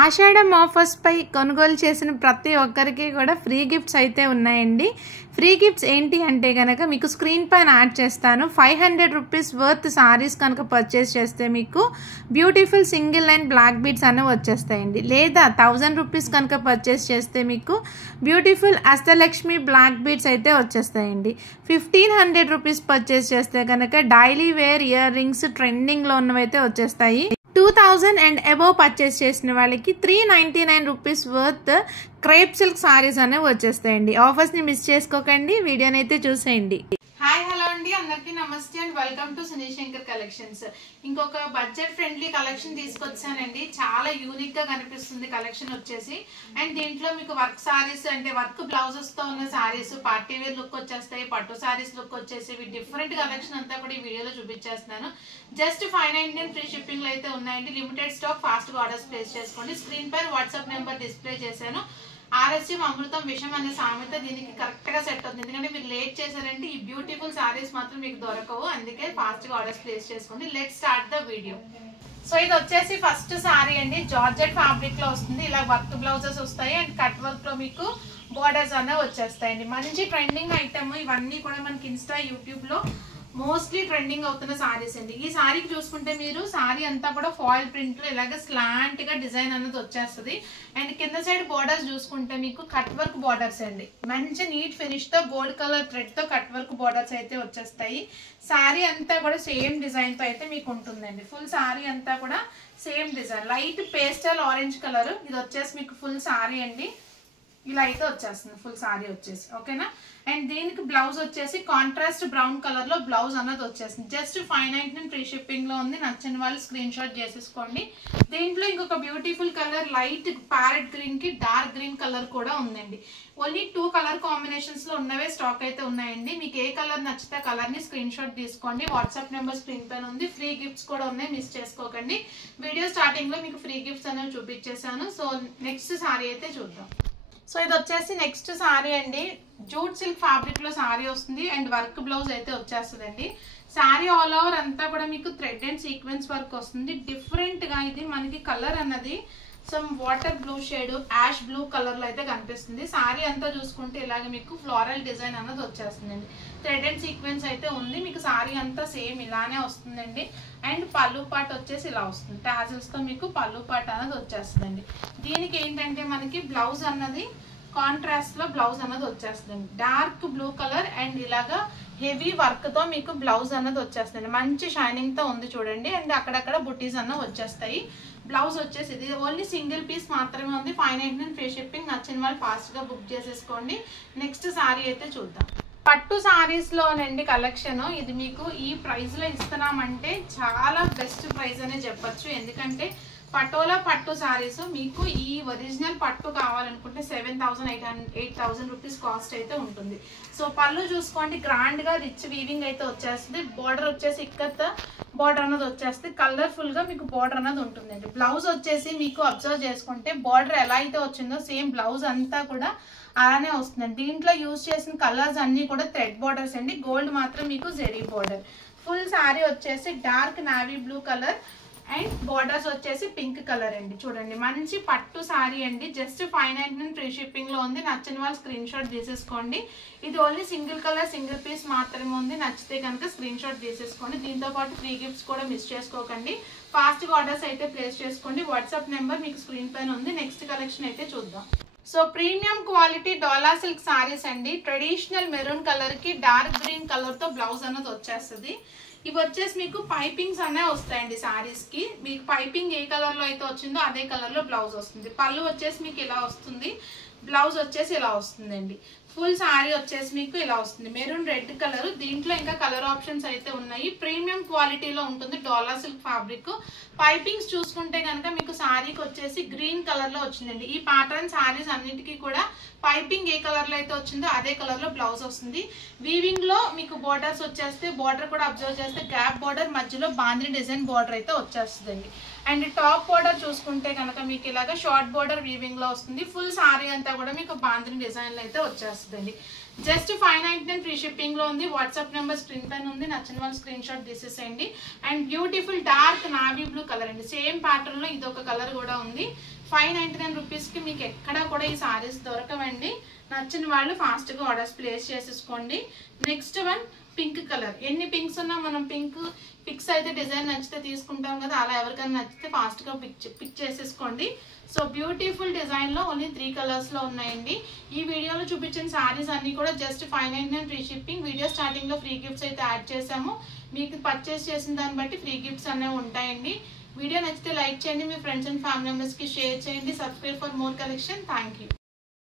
ఆషాఢం offers పై కొనుగోలు చేసిన ప్రతి ఒక్కరికి కూడా ఫ్రీ గిఫ్ట్స్ అయితే ఉన్నాయండి. ఫ్రీ గిఫ్ట్స్ ఏంటి అంటే కనుక మీకు స్క్రీన్ పైన యాడ్ చేస్తాను. 500 రూపీస్ వర్త్ సారీస్ కనుక పర్చేస్ చేస్తే మీకు beautiful single line black beads అనేవి వచ్చేస్తాయండి. లేదా 1000 రూపీస్ కనుక పర్చేస్ చేస్తే మీకు బ్యూటిఫుల్ అష్టలక్ష్మి బ్లాక్ బీడ్స్ అయితే వచ్చేస్తాయండి. 1500 రూపీస్ పర్చేస్ చేస్తే కనుక డైలీ వేర్ ఇయర్ రింగ్స్ ట్రెండింగ్లో ఉన్నవైతే వచ్చేస్తాయి. 2000 అండ్ అబోవ్ పర్చేస్ చేసిన వాళ్ళకి 399 rupees worth crepe silk saris అనేవి వచ్చేస్తాయండి. ఆఫర్స్ని మిస్ చేసుకోకండి, వీడియోని అయితే చూసేయండి. హాయ్ హలో అండి, అందరికీ నమస్తే and welcome to Sunil Shankar collections. ఇంకొక బడ్జెట్ ఫ్రెండ్లీ కలెక్షన్ తీసుకొచ్చానండి. చాలా యూనిక్ గా కనిపిస్తుంది కలెక్షన్ వచ్చేసి. అండ్ దీంట్లో మీకు వర్క్ సారీస్ అంటే వర్క్ బ్లౌజెస్ తో ఉన్న సారీస్, పార్టీ వేర్ లుక్ వచ్చేస్తాయి, పట్టు సారీస్ లుక్ వచ్చేసి డిఫరెంట్ కలెక్షన్ అంతా కూడా ఈ వీడియోలో చూపించేస్తున్నాను. జస్ట్ 599 ఫ్రీ షిప్పింగ్ లో అయితే ఉన్నాయండి. లిమిటెడ్ స్టాక్, ఫాస్ట్ గా ఆర్డర్స్ ప్లేస్ చేసుకోండి. స్క్రీన్ పైన వాట్సాప్ నెంబర్ డిస్ప్లే చేశాను. ఆలస్యం అమృతం విషయం అనే సామెత దీనికి కరెక్ట్ గా సెట్ అవుతుంది. ఎందుకంటే మీరు లేట్ చేశారంటే ఈ బ్యూటిఫుల్ సారీస్ మాత్రం మీకు దొరకవు. అందుకే ఫాస్ట్ గా ఆర్డర్స్ ప్లేస్ చేసుకోండి. Let's start the video. So ఇది వచ్చేసి ఫస్ట్ సారీ అండి. జార్జెట్ ఫ్యాబ్రిక్ లో వస్తుంది. ఇలా వర్క్ బ్లౌజెస్ వస్తాయి అండ్ కట్ వర్క్ లో మీకు బోర్డర్స్ అనేవి వచ్చేస్తాయండి. మంచి ట్రెండింగ్ ఐటమ్ ఇవన్నీ కూడా మనకి ఇన్స్టా యూట్యూబ్ లో మోస్ట్లీ ట్రెండింగ్ అవుతున్న సారీస్ అండి. ఈ సారీకి చూసుకుంటే మీరు సారీ అంతా కూడా ఫాయిల్ ప్రింట్ లో ఇలాగ స్లాంట్ గా డిజైన్ అనేది వచ్చేస్తుంది. అండ్ కింద సైడ్ బోర్డర్స్ చూసుకుంటే మీకు కట్ వర్క్ బోర్డర్స్ అండి. మంచి నీట్ ఫినిష్ తో గోల్డ్ కలర్ థ్రెడ్ తో కట్ వర్క్ బోర్డర్స్ అయితే వచ్చేస్తాయి. సారీ అంతా కూడా సేమ్ డిజైన్ తో అయితే మీకు ఉంటుందండి. ఫుల్ సారీ అంతా కూడా same design, light pastel orange colour. ఇది వచ్చేసి మీకు ఫుల్ సారీ అండి. ఇలా అయితే వచ్చేస్తుంది ఫుల్ సారీ వచ్చేసి, ఓకేనా. అండ్ దీనికి బ్లౌజ్ వచ్చేసి కాంట్రాస్ట్ బ్రౌన్ కలర్ లో బ్లౌజ్ అన్నది వచ్చేస్తుంది. జస్ట్ 599 ఫ్రీ షిప్పింగ్ లో ఉంది. నచ్చిన వాళ్ళు స్క్రీన్ షాట్ చేసేసుకోండి. దీంట్లో ఇంకొక beautiful colour light parrot green కి డార్క్ గ్రీన్ కలర్ కూడా ఉందండి. ఓన్లీ 2 కలర్ కాంబినేషన్స్ లో ఉన్నవే స్టాక్ అయితే ఉన్నాయండి. మీకు ఏ కలర్ నచ్చితే కలర్ ని స్క్రీన్ షాట్ తీసుకోండి. వాట్సాప్ నెంబర్ స్క్రీన్ పైన ఉంది. ఫ్రీ గిఫ్ట్స్ కూడా ఉన్నాయి, మిస్ చేసుకోకండి. వీడియో స్టార్టింగ్ లో మీకు ఫ్రీ గిఫ్ట్స్ అనేవి చూపించేశాను. సో నెక్స్ట్ సారీ అయితే చూద్దాం. సో ఇది వచ్చేసి నెక్స్ట్ సారీ అండి. జూట్ సిల్క్ ఫ్యాబ్రిక్ లో సారీ వస్తుంది అండ్ వర్క్ బ్లౌజ్ అయితే వచ్చేస్తుందండి. సారీ ఆల్ ఓవర్ అంతా కూడా మీకు థ్రెడ్ అండ్ సీక్వెన్స్ వర్క్ వస్తుంది. డిఫరెంట్ గా ఇది మనకి కలర్ అన్నది some water blue shade, ash blue colour లో అయితే కనిపిస్తుంది. సారీ అంతా చూసుకుంటే ఇలాగ మీకు ఫ్లోరల్ డిజైన్ అన్నది వచ్చేస్తుందండి. థ్రెడ్ అండ్ సీక్వెన్స్ అయితే ఉంది. మీకు సారీ అంతా సేమ్ ఇలానే వస్తుందండి. అండ్ పళ్ళు పాట వచ్చేసి ఇలా వస్తుంది. టాజిల్స్ తో మీకు పళ్ళు పాట అనేది వచ్చేస్తుందండి. దీనికి ఏంటంటే మనకి బ్లౌజ్ అన్నది కాంట్రాస్ట్ లో బ్లౌజ్ అన్నది వచ్చేస్తుంది. డార్క్ బ్లూ కలర్ అండ్ ఇలాగా హెవీ వర్క్ తో మీకు బ్లౌజ్ అన్నది వచ్చేస్తుంది. మంచి షైనింగ్ తో ఉంది చూడండి. అండ్ అక్కడక్కడ బుటీస్ అన్నవి వచ్చేస్తాయి. బ్లౌజ్ వచ్చేసి ఇది ఓన్లీ సింగిల్ పీస్ మాత్రమే ఉంది. 599 ఫ్రీ షిప్పింగ్. నచ్చిన వాళ్ళు ఫాస్ట్ గా బుక్ చేసేసుకోండి. నెక్స్ట్ సారీ అయితే చూద్దాం. పట్టు సారీస్ లోనండి కలెక్షన్. ఇది మీకు ఈ ప్రైస్ లో ఇస్తున్నామంటే చాలా బెస్ట్ ప్రైస్ అనే చెప్పొచ్చు. ఎందుకంటే పటోలా పట్టు సారీస్ మీకు ఈ ఒరిజినల్ పట్టు కావాలనుకుంటే 7,800 రూపీస్ కాస్ట్ అయితే ఉంటుంది. సో పళ్ళు చూసుకోండి, గ్రాండ్ గా రిచ్ వీవింగ్ అయితే వచ్చేస్తుంది. బోర్డర్ వచ్చేసి ఇక్కత్ బోర్డర్ అన్నది వచ్చేస్తుంది. కలర్ఫుల్ గా మీకు బోర్డర్ అన్నది ఉంటుందండి. బ్లౌజ్ వచ్చేసి మీకు అబ్జర్వ్ చేసుకుంటే బోర్డర్ ఎలా అయితే వచ్చిందో సేమ్ బ్లౌజ్ అంతా కూడా అలానే వస్తుందండి. దీంట్లో యూజ్ చేసిన కలర్స్ అన్ని కూడా థ్రెడ్ బోర్డర్స్ అండి. గోల్డ్ మాత్రం మీకు జెరీ బోర్డర్. ఫుల్ సారీ వచ్చేసి dark navy blue colour and borders వచ్చేసి పింక్ కలర్ అండి. చూడండి మంచి పట్టు సారీ అండి. జస్ట్ 599 ఫ్రీ షిప్పింగ్ లో ఉంది. నచ్చిన వాళ్ళు స్క్రీన్ షాట్ తీసేసుకోండి. ఇది only single colour single piece మాత్రమే ఉంది. నచ్చితే కనుక స్క్రీన్ షాట్ తీసేసుకోండి. దీంతో పాటు ఫ్రీ గిఫ్ట్స్ కూడా మిస్ చేసుకోకండి. ఫాస్ట్ గా ఆర్డర్స్ అయితే ప్లేస్ చేసుకోండి. వాట్సాప్ నెంబర్ మీకు స్క్రీన్ పైన ఉంది. నెక్స్ట్ కలెక్షన్ అయితే చూద్దాం. So premium quality dola silk saris అండి. ట్రెడిషనల్ మెరూన్ కలర్ కి డార్క్ గ్రీన్ కలర్ తో బ్లౌజ్ అన్నది వచ్చేస్తుంది. ఇవి వచ్చేసి మీకు పైపింగ్స్ అనే వస్తాయండి సారీస్ కి. మీకు పైపింగ్ ఏ కలర్ లో అయితే వచ్చిందో అదే కలర్ లో బ్లౌజ్ వస్తుంది. పళ్ళు వచ్చేసి మీకు ఇలా వస్తుంది. బ్లౌజ్ వచ్చేసి ఇలా వస్తుందండి. ఫుల్ సారీ వచ్చేసి మీకు ఇలా వస్తుంది. Maroon red colour. దీంట్లో ఇంకా కలర్ ఆప్షన్స్ అయితే ఉన్నాయి. ప్రీమియం క్వాలిటీలో ఉంటుంది. డోలా సిల్క్ ఫ్యాబ్రిక్. పైపింగ్స్ చూసుకుంటే కనుక మీకు సారీకి వచ్చేసి గ్రీన్ కలర్ లో వచ్చిందండి. ఈ ప్యాటర్న్ సారీస్ అన్నిటికీ కూడా పైపింగ్ ఏ కలర్ లో అయితే వచ్చిందో అదే కలర్ లో బ్లౌజ్ వస్తుంది. వీవింగ్ లో మీకు బోర్డర్స్ వచ్చేస్తే బోర్డర్ కూడా అబ్జర్వ్ చేస్తే గ్యాప్ బోర్డర్ మధ్యలో బాందిని డిజైన్ బోర్డర్ అయితే వచ్చేస్తుందండి. అండ్ టాప్ బోర్డర్ చూసుకుంటే కనుక మీకు ఇలాగా షార్ట్ బోర్డర్ వీవింగ్ లో వస్తుంది. ఫుల్ సారీ అంతా కూడా మీకు బాందిని డిజైన్ లో అయితే వచ్చేస్తుందండి. జస్ట్ 599 ఫ్రీ షిప్పింగ్ లో ఉంది. వాట్సాప్ నెంబర్ స్క్రీన్ పైన ఉంది. నచ్చిన వాళ్ళు స్క్రీన్ షాట్ తీసేసేయండి. And beautiful dark navy blue colour అండి. సేమ్ ప్యాటర్న్ లో ఇది ఒక కలర్ కూడా ఉంది. 599 రూపీస్కి మీకు ఎక్కడా కూడా ఈ సారీస్ దొరకవండి. నచ్చిన వాళ్ళు ఫాస్ట్గా ఆర్డర్స్ ప్లేస్ చేసేసుకోండి. Next one pink colour. ఎన్ని పింక్స్ ఉన్నా మనం పింక్ పిక్స్ అయితే డిజైన్ నచ్చితే తీసుకుంటాం కదా, అలా ఎవరికైనా నచ్చితే ఫాస్ట్గా పిక్ చేసేసుకోండి. సో బ్యూటిఫుల్ డిజైన్లో ఓన్లీ 3 కలర్స్లో ఉన్నాయండి. ఈ వీడియోలో చూపించిన సారీస్ అన్నీ కూడా జస్ట్ 599 ఫ్రీ షిప్పింగ్. వీడియో స్టార్టింగ్లో ఫ్రీ గిఫ్ట్స్ అయితే యాడ్ చేసాము. మీకు పర్చేస్ చేసిన దాన్ని బట్టి ఫ్రీ గిఫ్ట్స్ అనేవి ఉంటాయండి. వీడియో నచ్చితే లైక్ చేయండి, మీ ఫ్రెండ్స్ అండ్ ఫ్యామిలీ మెంబర్స్కి షేర్ చేయండి. Subscribe for more collection. Thank you.